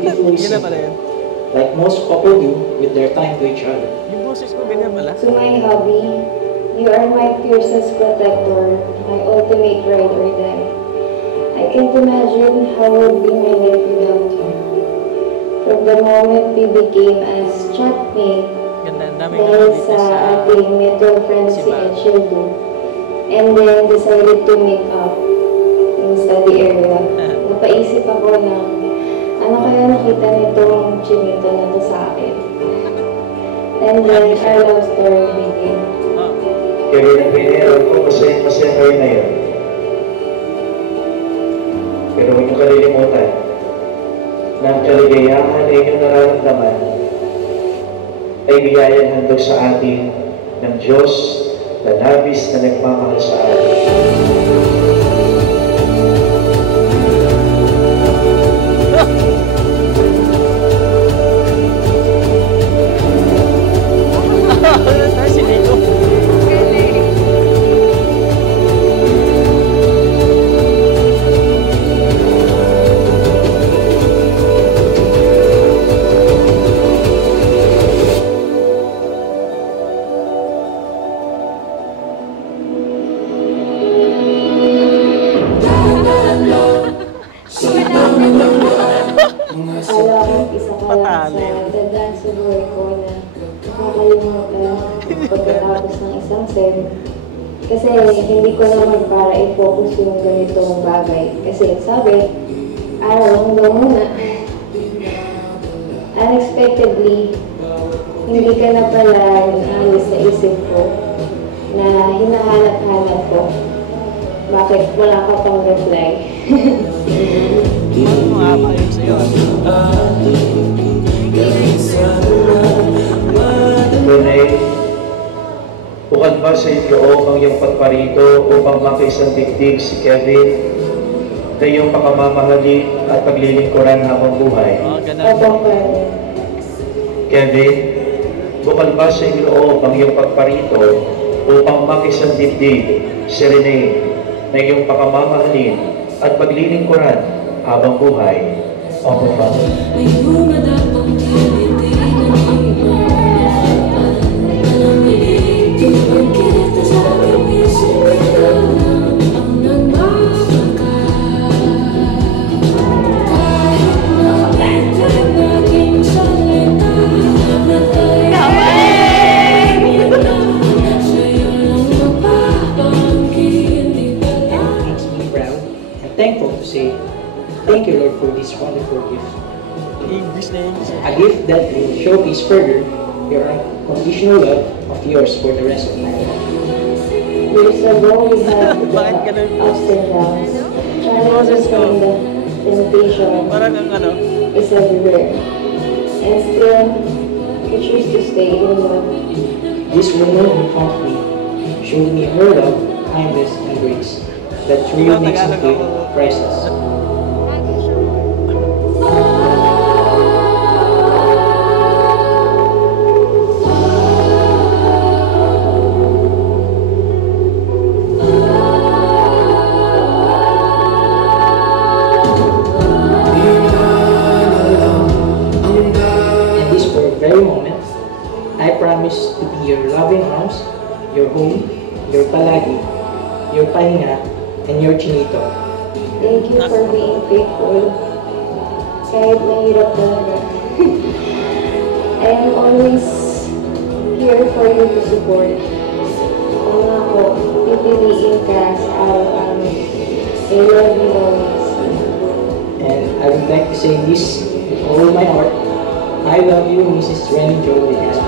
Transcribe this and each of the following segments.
beautifully Yun na simple, pala yun. like most couple do with their time to each other. Yung boses ko ganyan pala. To my hubby, you are my fiercest protector, my ultimate ride or die. I can't imagine how would be my life without you. From the moment we became as chatmate, Ganda, ang daming dahil dito sa ating mutual friend si Ed Sheldon, and then decided to make up in study area. Napaisip ako na ano kaya nakita nitong chinito na to sa akin. And then our love story began. Kaya pinag-pinero ko, masaya kayo na yun. Pero huwag niyo kalilimutan na ang kaligayahan na inyong nararamdaman ay biyayang handog sa atin ng Diyos na labis na nagmamahal sa atin. Alam ko, isa ka lang sa tandaan sa buhay ko na nakakalimutan pagkatapos ng isang sem. Kasi hindi ko naman para i-focus yung ganitong bagay. Kasi sabi, araw hanggang muna. Unexpectedly, hindi ka na pala naalis sa isip ko na hinahanap-hanap ko. Bakit wala ka pang reply? Ano mga pa yun sa'yo? Tunay, bukod ba sa loob ang iyong pagparito upang makaisang dibdib si Kevin na iyong pakamamahali at paglilingkuran habang buhay? Opo, Kevin, bukod ba sa loob ang iyong pagparito upang makaisang dibdib si Renee na iyong pakamamahalin at paglilingkuran habang buhay? Opo, Father. Thankful to say, thank you, Lord, for this wonderful gift. English na English. A gift that will showcase further your unconditional love of yours for the rest of my life. years ago, we had Bakit ganun? the ups and downs. Challenges and the temptation Parang ang ano, is everywhere. And still, we choose to stay in love. This woman who found me showed me her love, kindness, and grace that truly makes me feel priceless. In this very moment, I promise to be your loving arms, your home, your palagi, your pahinga, and your chinito. Thank you for being faithful. Kahit mahirap talaga. I am always here for you to support. Kung ako, pipiliin ka sa araw-araw. I love you always. And I would like to say this with all my heart. I love you, Mrs. Renny Jo Villas.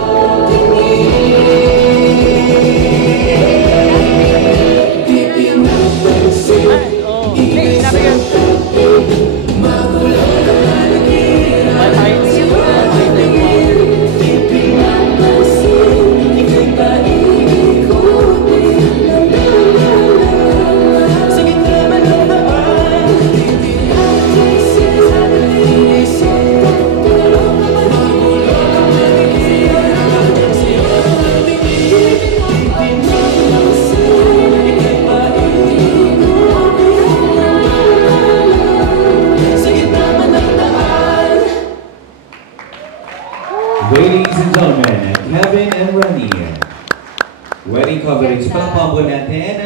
Ladies and gentlemen, Kevin and Rani. Wedding coverage. Palapambo natin.